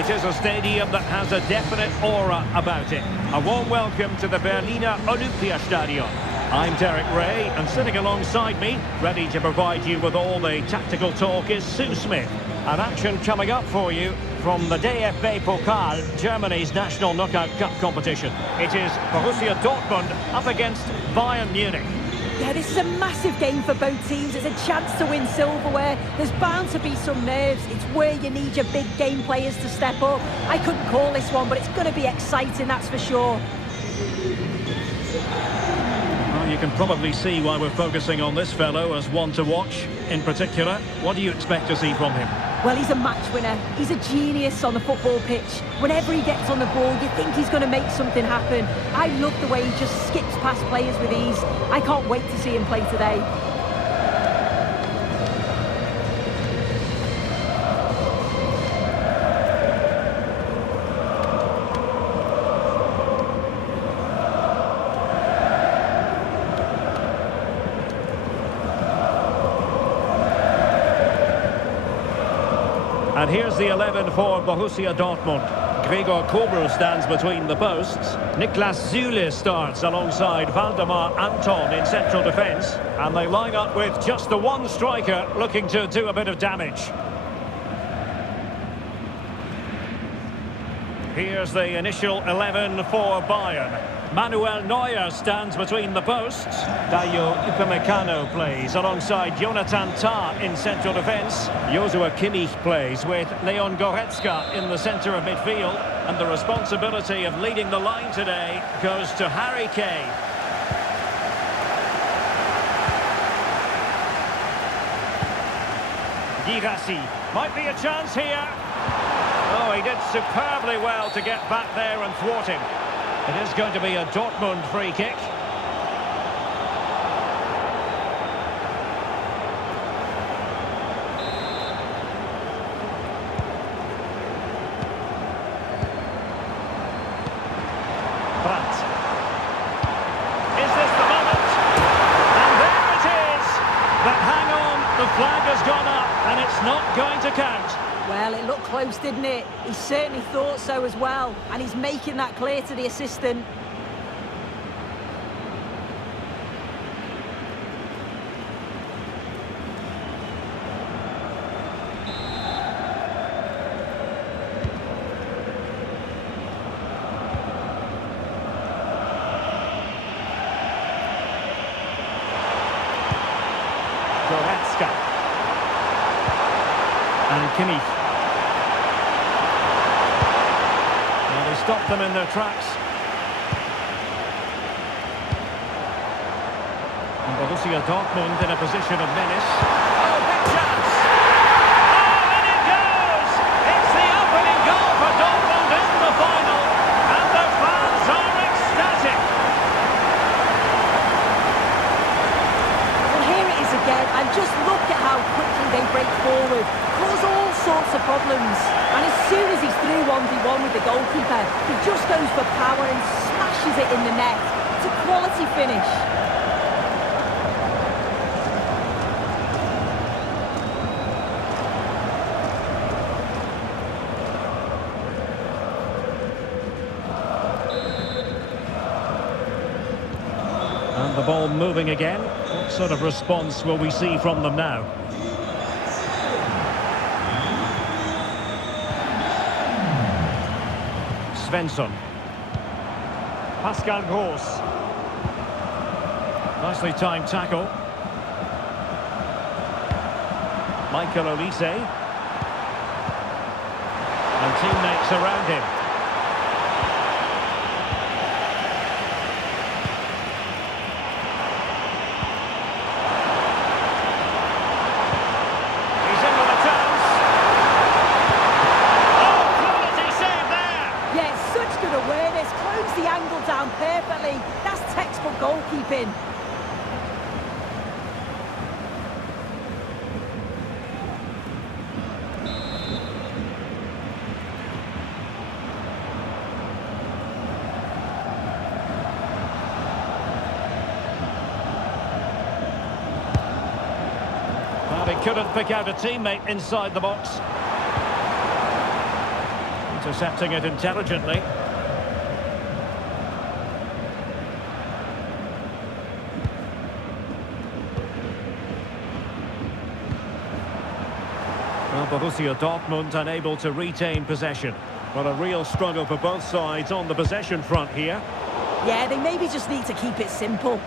It is a stadium that has a definite aura about it. A warm welcome to the Berliner Olympiastadion. I'm Derek Ray, and sitting alongside me, ready to provide you with all the tactical talk, is Sue Smith. An action coming up for you from the DFB Pokal, Germany's national knockout cup competition. It is Borussia Dortmund up against Bayern Munich. Yeah, this is a massive game for both teams. It's a chance to win silverware. There's bound to be some nerves. It's where you need your big game players to step up. I couldn't call this one, but it's going to be exciting, that's for sure. Well, you can probably see why we're focusing on this fellow as one to watch. In particular, what do you expect to see from him? Well, he's a match winner. He's a genius on the football pitch. Whenever he gets on the ball, you think he's going to make something happen. I love the way he just skips past players with ease. I can't wait to see him play today. And here's the 11 for Borussia Dortmund. Gregor Kobel stands between the posts. Niklas Süle starts alongside Waldemar Anton in central defence. And they line up with just the one striker looking to do a bit of damage. Here's the initial 11 for Bayern. Manuel Neuer stands between the posts. Dayo Upamecano plays alongside Jonathan Tah in central defence. Joshua Kimmich plays with Leon Goretzka in the centre of midfield. And the responsibility of leading the line today goes to Harry Kane. Girassi, might be a chance here. Oh, he did superbly well to get back there and thwart him. It is going to be a Dortmund free kick. Brandt. Is this the moment? And there it is! But hang on, the flag has gone up and it's not going to count. Well, it looked close, didn't it? He certainly thought so as well. And he's making that clear to the assistant. Goretzka. And Kimmich. Stop them in their tracks. And Borussia Dortmund in a position of menace. Oh, big chance! Oh, and it goes! It's the opening goal for Dortmund in the final, and the fans are ecstatic. Well, here it is again, and just look at how quickly they break forward. Cause all sorts of problems. And as soon as he's through 1v1 with the goalkeeper, he just goes for power and smashes it in the net. It's a quality finish. And the ball moving again. What sort of response will we see from them now? Svensson. Pascal Gross. Nicely timed tackle. Michael Olise. And teammates around him. He's in with a chance. Oh, quality save there! Yeah, such good awareness. Closed the angle down perfectly. That's textbook goalkeeping. Well, he couldn't pick out a teammate inside the box. Intercepting it intelligently. Well, Borussia Dortmund unable to retain possession. But a real struggle for both sides on the possession front here. Yeah, they maybe just need to keep it simple.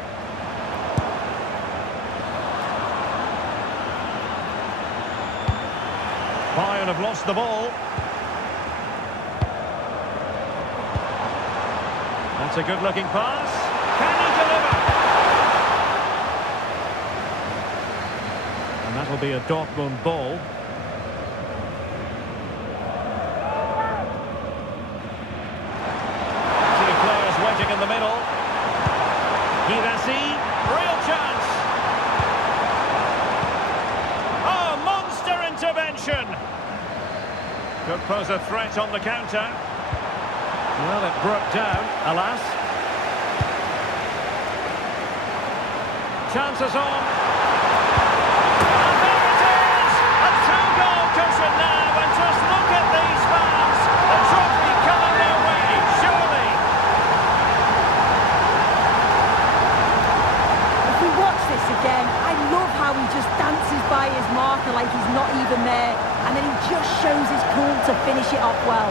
Bayern have lost the ball. That's a good-looking pass. Can he deliver? And that'll be a Dortmund ball. Two players waiting in the middle. Girassi, real chance. Oh, monster intervention. Could pose a threat on the counter. Well, it broke down, alas. Chances on. And there it is! A two-goal cushion now, and just look at these fans. A trophy coming their way, surely. If we watch this again, I love how he just dances by his marker like he's not even there, and then he just shows his cool to finish it off well.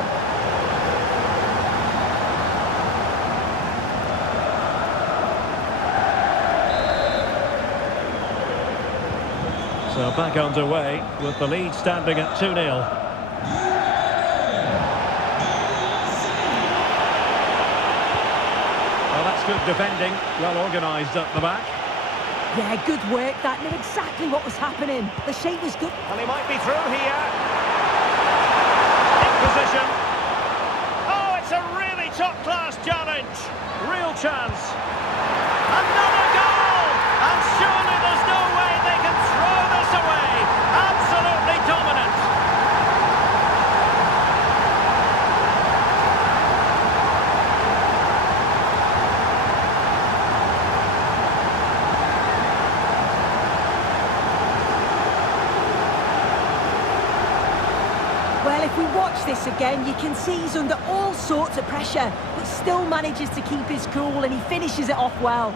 So back underway with the lead standing at 2-0. Well, that's good defending, well organised at the back. Yeah, good work. That knew exactly what was happening. The shape was good. And he might be through here. In position. Oh, it's a really top-class challenge. Real chance. Another goal! And surely there's no way they can throw this away. Absolutely dominant. Well, if we watch this again, you can see he's under all sorts of pressure, but still manages to keep his cool, and he finishes it off well.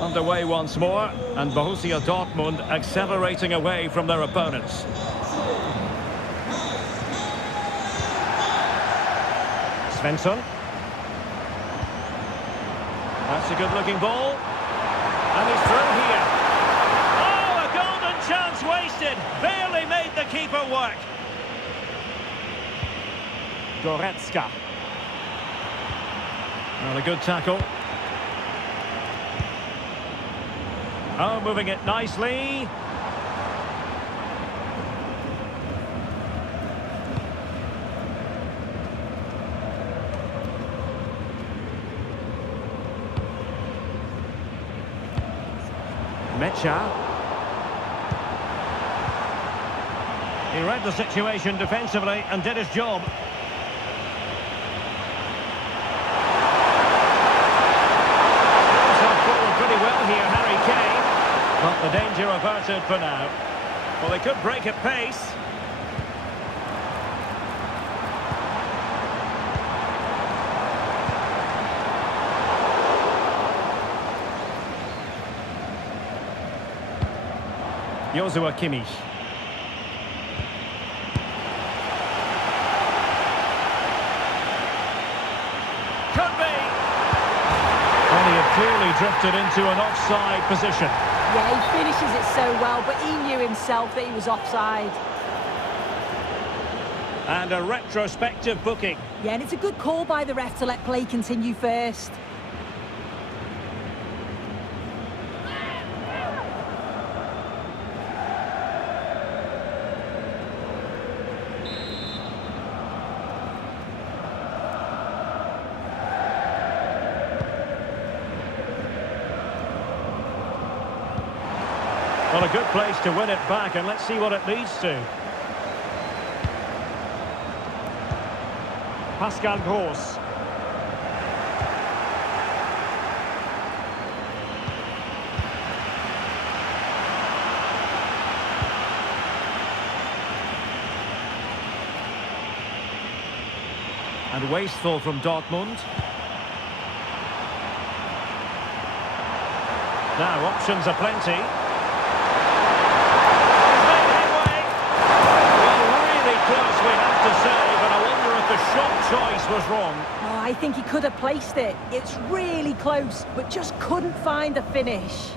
Underway once more, and Borussia Dortmund accelerating away from their opponents. Svensson. That's a good-looking ball. And he's through here. Oh, a golden chance wasted. Barely made the keeper work. Goretzka. Well, a good tackle. Oh, moving it nicely. Mecha. He read the situation defensively and did his job. Forward pretty well here, Harry Kane. But the danger averted for now. Well, they could break at pace. Joshua Kimmich. Could be. And he had clearly drifted into an offside position. Yeah, he finishes it so well, but he knew himself that he was offside. And a retrospective booking. Yeah, and it's a good call by the ref to let play continue first. Well, a good place to win it back, and let's see what it leads to. Pascal Gross. And wasteful from Dortmund. Now, options are plenty. He's made headway. Well, really close, we have to say, but I wonder if the shot choice was wrong. Oh, I think he could have placed it. It's really close, but just couldn't find the finish.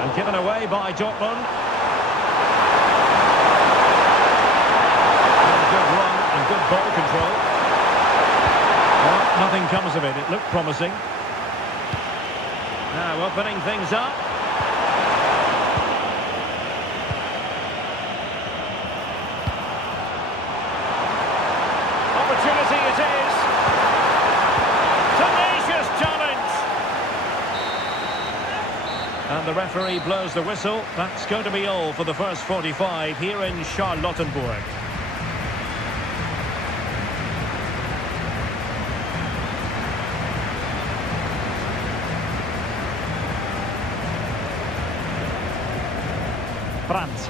And given away by Dortmund. And good run and good ball control. Well, nothing comes of it. It looked promising. Now opening things up. Opportunity it is. And the referee blows the whistle. That's going to be all for the first 45 here in Charlottenburg. Brandt.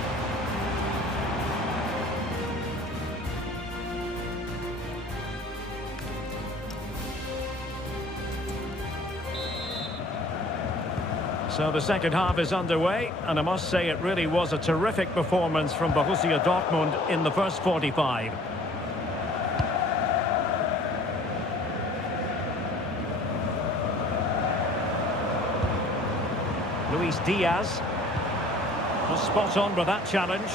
So the second half is underway, and I must say it really was a terrific performance from Borussia Dortmund in the first 45. Luis Diaz was spot on with that challenge.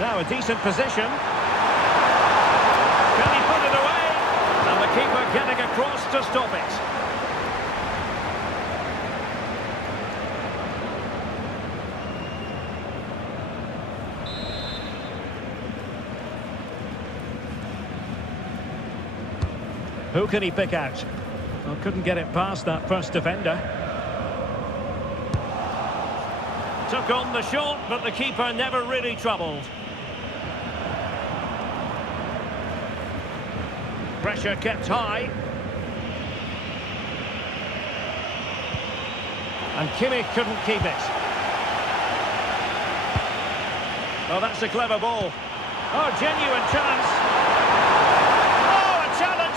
Now a decent position. Can he put it away? And the keeper getting across to stop it. Who can he pick out? Well, couldn't get it past that first defender. Took on the shot, but the keeper never really troubled. Pressure kept high. And Kimmich couldn't keep it. Oh, that's a clever ball. Oh, genuine chance.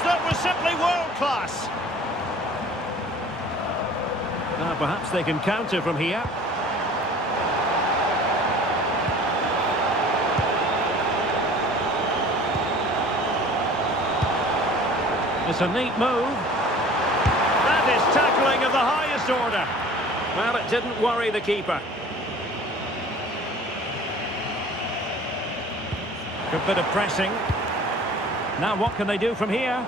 That was simply world-class. Now perhaps they can counter from here. It's a neat move. That is tackling of the highest order. Well, it didn't worry the keeper. Good bit of pressing. Now what can they do from here?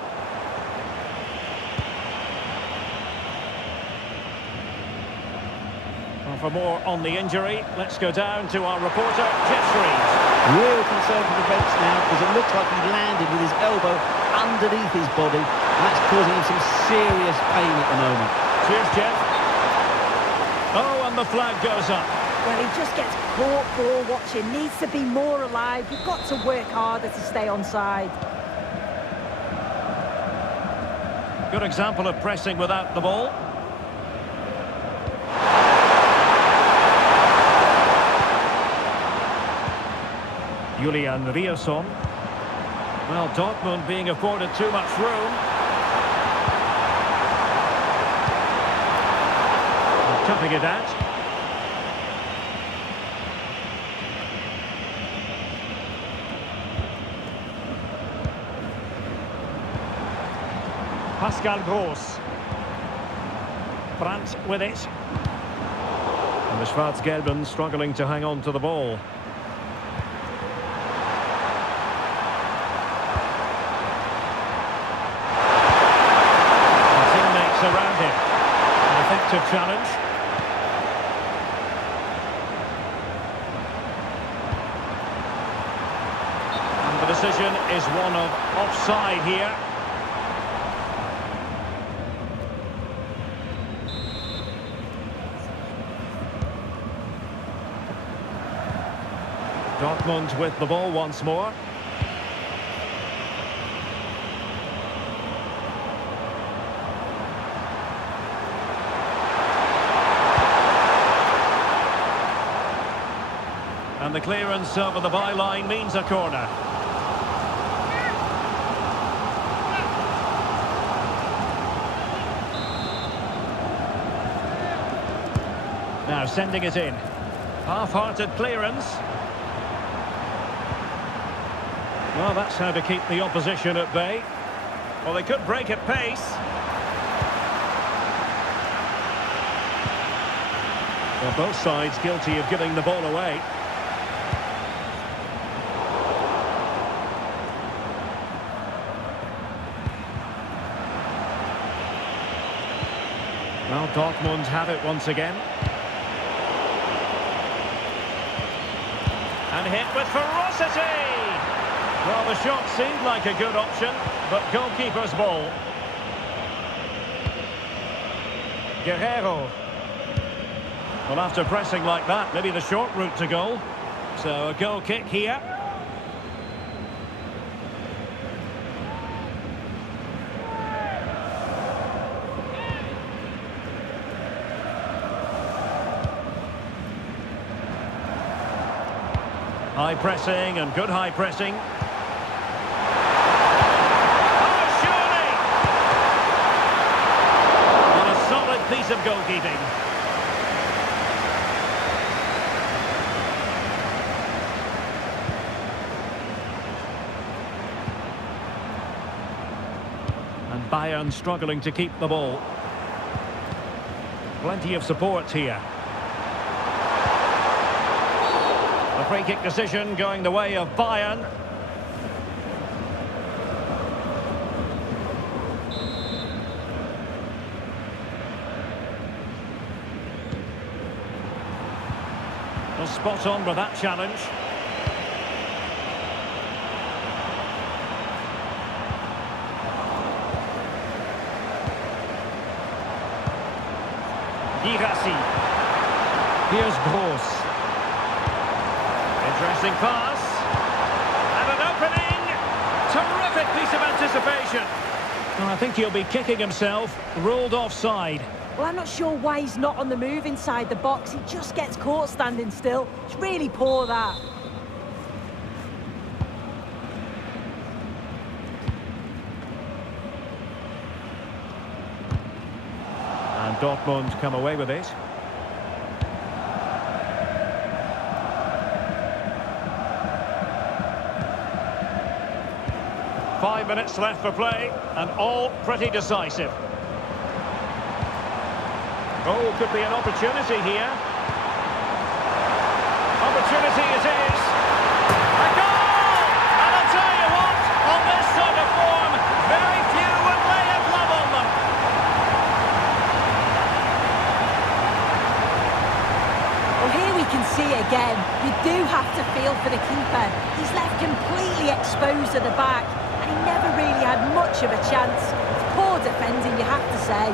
Well, for more on the injury, let's go down to our reporter, Jeff Reed. Real concern for the bench now, because it looks like he landed with his elbow underneath his body, and that's causing him some serious pain at the moment. Cheers, Jeff. Oh, and the flag goes up. Well, he just gets caught ball watching, needs to be more alive. You've got to work harder to stay onside. Good example of pressing without the ball. Julian Riasson. Well, Dortmund being afforded too much room. Cutting it out. Pascal Gross. Brandt with it. And the Schwarz-Gelben struggling to hang on to the ball. And teammates around him. An effective challenge. And the decision is one of offside here. Dortmund with the ball once more. And the clearance over the byline means a corner. Now sending it in. Half-hearted clearance. Well, that's how to keep the opposition at bay. Well, they could break at pace. Well, both sides guilty of giving the ball away. Well, Dortmund have it once again. And hit with ferocity! Well, the shot seemed like a good option, but goalkeeper's ball. Guerrero. Well, after pressing like that, maybe the short route to goal. So a goal kick here. High pressing and good high pressing. Oh, surely! And a solid piece of goalkeeping. And Bayern struggling to keep the ball. Plenty of support here. A free kick decision going the way of Bayern. Well, spot on with that challenge. Girassi. Here's Gross. Interesting pass. And an opening. Terrific piece of anticipation. Well, I think he'll be kicking himself. Ruled offside. Well, I'm not sure why he's not on the move inside the box. He just gets caught standing still. It's really poor, that. And Dortmund come away with it. Five minutes left for play, and all pretty decisive. Oh, could be an opportunity here. Opportunity it is. A goal! And I'll tell you what, on this sort of form, very few would lay a glove on them. Well, here we can see it again. You do have to feel for the keeper. He's left completely exposed at the back. And he never really had much of a chance. It's poor defending, you have to say.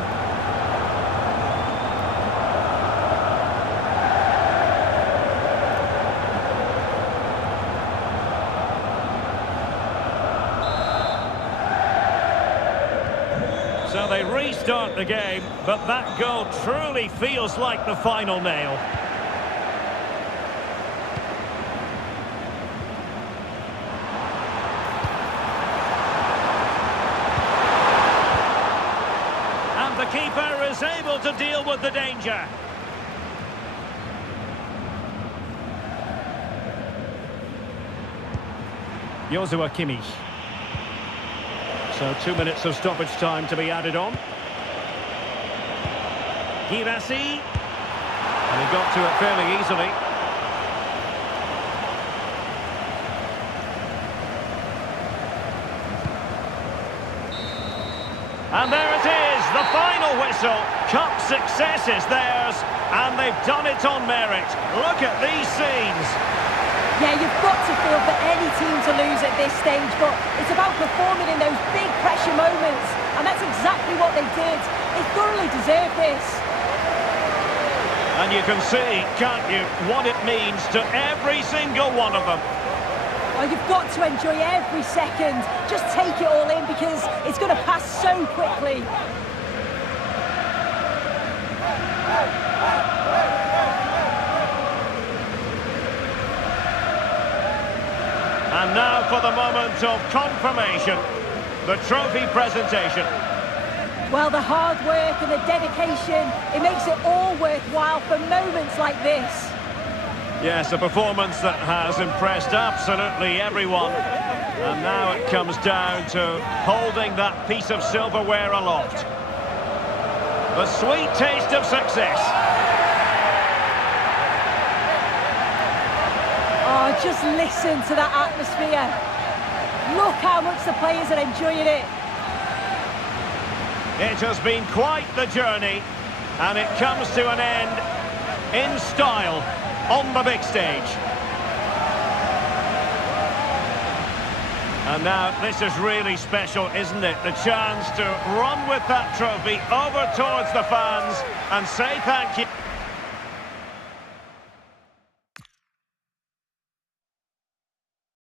So they restart the game, but that goal truly feels like the final nail. The keeper is able to deal with the danger. Joshua Kimmich. So 2 minutes of stoppage time to be added on. Girassi. And he got to it fairly easily. And there it is, the final whistle. Cup success is theirs, and they've done it on merit. Look at these scenes. Yeah, you've got to feel for any team to lose at this stage, but it's about performing in those big pressure moments, and that's exactly what they did. They thoroughly deserve this. And you can see, can't you, what it means to every single one of them. Oh, you've got to enjoy every second. Just take it all in because it's going to pass so quickly. And now for the moment of confirmation, the trophy presentation. Well, the hard work and the dedication, it makes it all worthwhile for moments like this. Yes, a performance that has impressed absolutely everyone. And now it comes down to holding that piece of silverware aloft. The sweet taste of success. Oh, just listen to that atmosphere. Look how much the players are enjoying it. It has been quite the journey, and it comes to an end in style on the big stage. And now this is really special, isn't it? The chance to run with that trophy over towards the fans and say thank you.